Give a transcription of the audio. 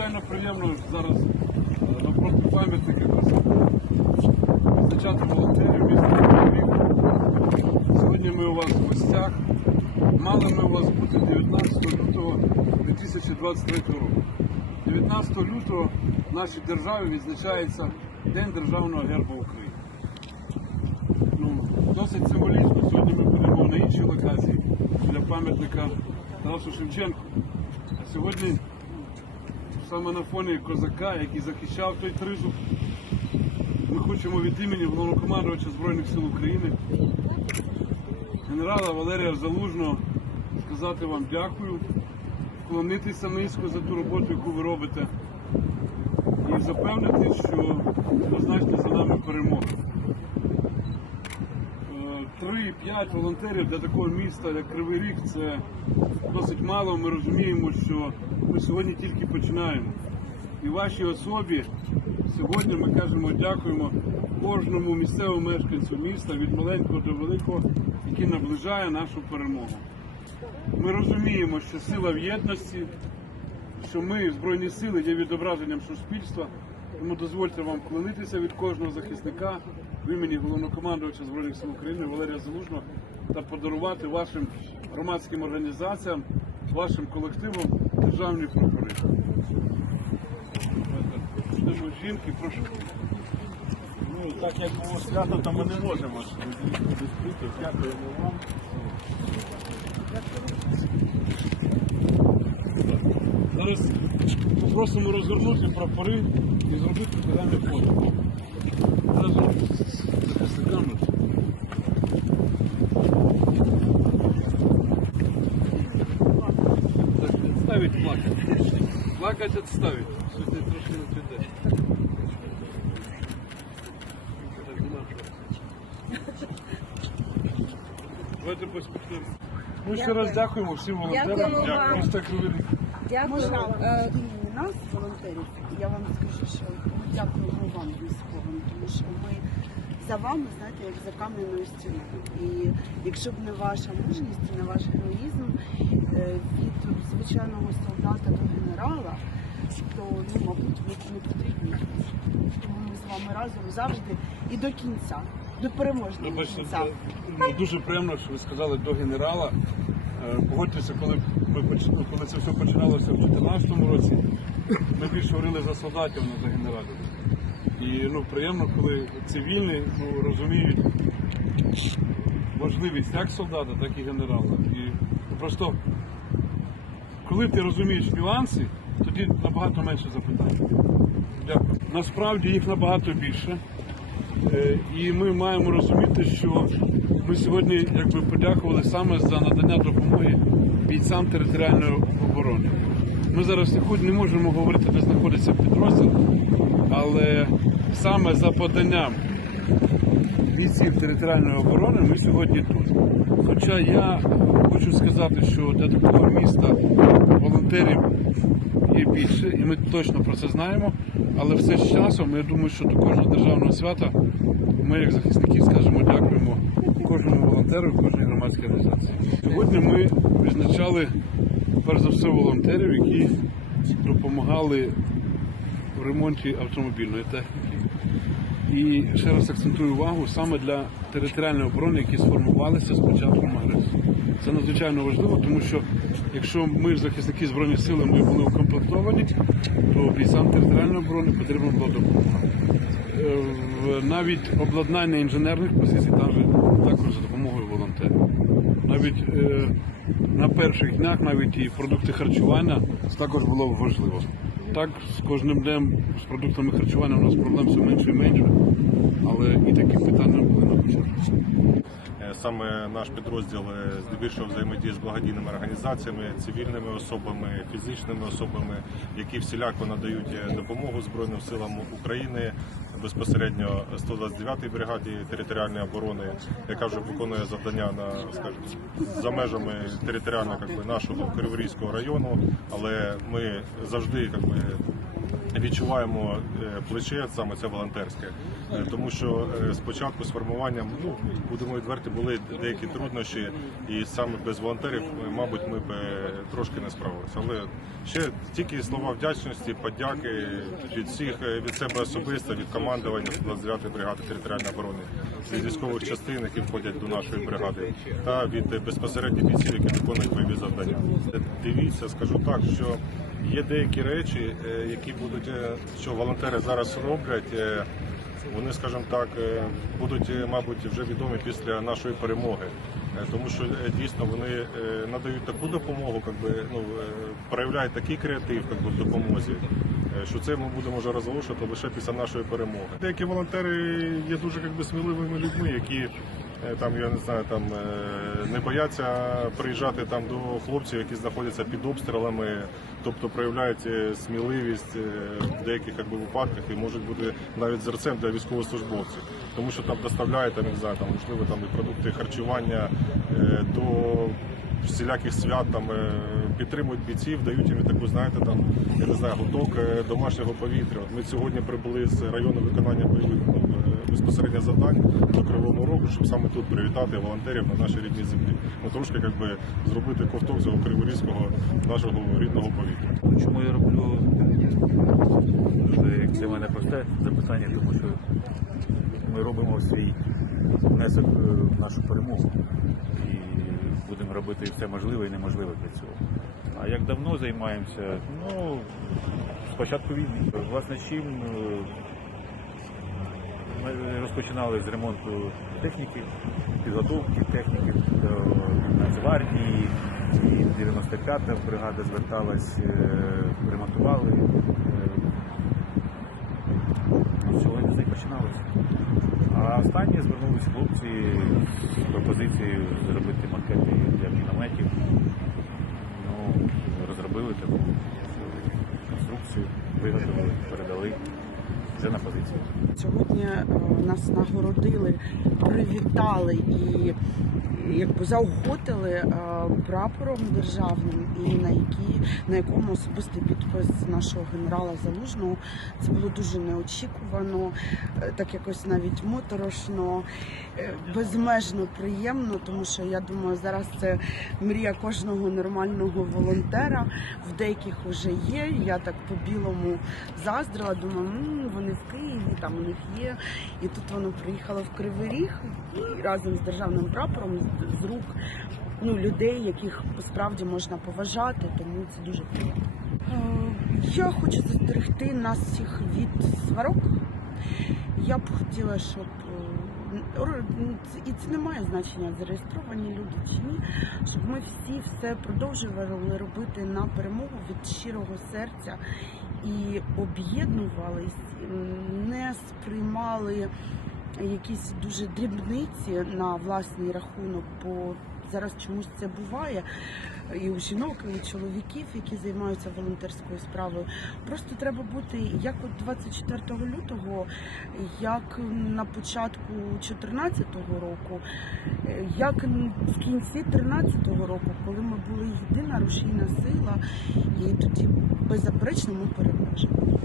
Надзвичайно приємно зараз е, навпроти пам'ятника якраз відзначати волонтерів міста Кривий Сьогодні ми у вас в гостях. Мали ми у вас бути 19 лютого 2023 року. 19 лютого в нашій державі відзначається День Державного герба України. Ну, досить символічно. Сьогодні ми будемо на іншій локації біля пам'ятника Тарасу Шевченку. А сьогодні саме на фоні козака, який захищав той тризуб, ми хочемо від імені головнокомандувача Збройних сил України, генерала Валерія Залужного, сказати вам дякую, вклонитися низько за ту роботу, яку ви робите, і запевнити, що однозначно за нами перемога. Е, Три-п'ять волонтерів для такого міста, як Кривий Ріг, це досить мало. Ми розуміємо, що ми сьогодні тільки починаємо. І вашій особі сьогодні ми кажемо дякуємо кожному місцевому мешканцю міста від маленького до великого, який наближає нашу перемогу. Ми розуміємо, що сила в єдності, що ми, Збройні Сили, є відображенням суспільства. Тому дозвольте вам вклонитися від кожного захисника в імені головнокомандувача Збройних сил України Валерія Залужного та подарувати вашим громадським організаціям, вашим колективам державні прапори. Йдемо жінки, прошу. Ну, так як було свято, то ми не можемо. Дякуємо вам. Зараз попросимо розгорнути прапори і зробити фото. Разом з захисниками. Так, відставить плакати. Плакать відставить. Сьогодні трошки не піде. Так. Давайте поспішимо. Ну, ще раз дякуємо всім волонтерам. Дякуємо вам. Міста Кривий Ріг. Дякую. Е, імені нас, волонтерів, я вам скажу, що ми дякуємо вам військовим, тому що ми за вами, знаєте, як за кам'яною стіною. І якщо б не ваша мужність не ваш героїзм е, від звичайного солдата до генерала, то ну, мабуть, ви не потрібні. Тому ми з вами разом завжди і до кінця, до переможного Вибачте, кінця. ну, дуже приємно, що ви сказали до генерала. Е, Погодьтеся, коли ми ну, коли це все починалося в 2014 році, ми більше говорили за солдатів, не за генералів. І ну, приємно, коли цивільні ну, розуміють важливість як солдата, так і генерала. І просто коли ти розумієш нюанси, тоді набагато менше запитань. Дякую. Насправді їх набагато більше. Е, І ми маємо розуміти, що ми сьогодні якби подякували саме за надання допомоги бійцям територіальної оборони. Ми зараз не можемо говорити, де знаходиться підрозділ, але саме за поданням бійців територіальної оборони ми сьогодні тут. Хоча я хочу сказати, що для такого міста волонтерів є більше, і ми точно про це знаємо. Але все з часом, я думаю, що до кожного державного свята ми, як захисники, скажемо дякуємо кожному волонтеру, кожній громадській організації. Сьогодні ми відзначали перш за все волонтерів, які допомагали в ремонті автомобільної техніки. І ще раз акцентую увагу саме для територіальної оборони, які сформувалися з початком агресії. Це надзвичайно важливо, тому що якщо ми, захисники Збройних сил, ми були укомплектовані, то бійцям територіальної оборони потрібна була допомога. Е, Навіть обладнання інженерних позицій також, також за допомогою волонтерів. Навіть е, на перших днях навіть і продукти харчування також було важливо. Так, з кожним днем з продуктами харчування у нас проблем все менше і менше, але і такі питання були на початку. Е, Саме наш підрозділ е, здебільшого взаємодіє з благодійними організаціями, цивільними особами, фізичними особами, які всіляко надають е, допомогу Збройним силам України безпосередньо 129-й бригаді територіальної оборони, яка вже виконує завдання на скажімо, за межами територіально би, нашого Криворізького району. Але ми завжди би, відчуваємо е, плече саме це волонтерське, Е, тому що е, спочатку з формуванням, ну будемо відверті, були деякі труднощі, і саме без волонтерів, мабуть, ми б трошки не справилися. Але ще тільки слова вдячності, подяки від всіх від себе особисто, від командування 129-ї бригади територіальної оборони, від військових частин, які входять до нашої бригади, та від безпосередньо бійців, які виконують бойові завдання. Дивіться, скажу так, що є деякі речі, е, які будуть, е, що волонтери зараз роблять. е, Вони, скажімо так, будуть, мабуть, вже відомі після нашої перемоги, тому що дійсно вони надають таку допомогу, как би, ну, проявляють такий креатив как би, в допомозі, що це ми будемо вже розголошувати лише після нашої перемоги. Деякі волонтери є дуже как би, сміливими людьми, які там, я не знаю, там е, не бояться приїжджати там до хлопців, які знаходяться під обстрілами, тобто проявляють е, сміливість е, в деяких як би, випадках і можуть бути навіть зерцем для військовослужбовців, тому що там доставляють там, не знаю, там можливо там і продукти харчування е, до всіляких свят там е, підтримують бійців, дають їм таку, знаєте, там я не знаю, гуток е, домашнього повітря. От Ми сьогодні прибули з району виконання бойових е, безпосередньо завдань до Кривого Рогу, щоб саме тут привітати волонтерів на нашій рідній землі. Ну трошки як би зробити ковток цього криворізького нашого рідного повітря. Чому я роблю дуже як мене просте запитання, тому що ми робимо свій внесок е, в нашу перемогу і будемо робити все можливе і неможливе для цього. А як давно займаємося? Ну, з початку війни. Власне, чим е, ми розпочинали з ремонту техніки, підготовки техніки до Нацгвардії, і 95-та бригада зверталась, е, ремонтували. Е, З цього це і починалося. А останнє звернулися хлопці з пропозицією зробити макети для мінометів. Ну, розробили таку конструкцію, виготовили, передали. Вже на позиції. Сьогодні е, нас нагородили, привітали і якби заохотили е, прапором державним, і на які на якому особистий підпис нашого генерала Залужного. Це було дуже неочікувано, е, так якось навіть моторошно, е, безмежно приємно, тому що я думаю, зараз це мрія кожного нормального волонтера. В деяких вже є. Я так по білому заздрила, думаю, «М, вони в Києві, там у них є. І тут воно приїхало в Кривий Ріг і разом з державним прапором з- рук ну, людей, яких справді можна поважати, тому це дуже приємно. Е, Я хочу застерегти нас всіх від сварок. Я б хотіла, щоб е, і це не має значення, зареєстровані люди чи ні, щоб ми всі все продовжували робити на перемогу від щирого серця і об'єднувались, не сприймали якісь дуже дрібниці на власний рахунок, бо зараз чомусь це буває і у жінок, і у чоловіків, які займаються волонтерською справою. Просто треба бути як от 24 лютого, як на початку 2014 року, як в кінці 2013 року, коли ми були єдина рушійна сила, і тоді беззаперечно ми переможемо.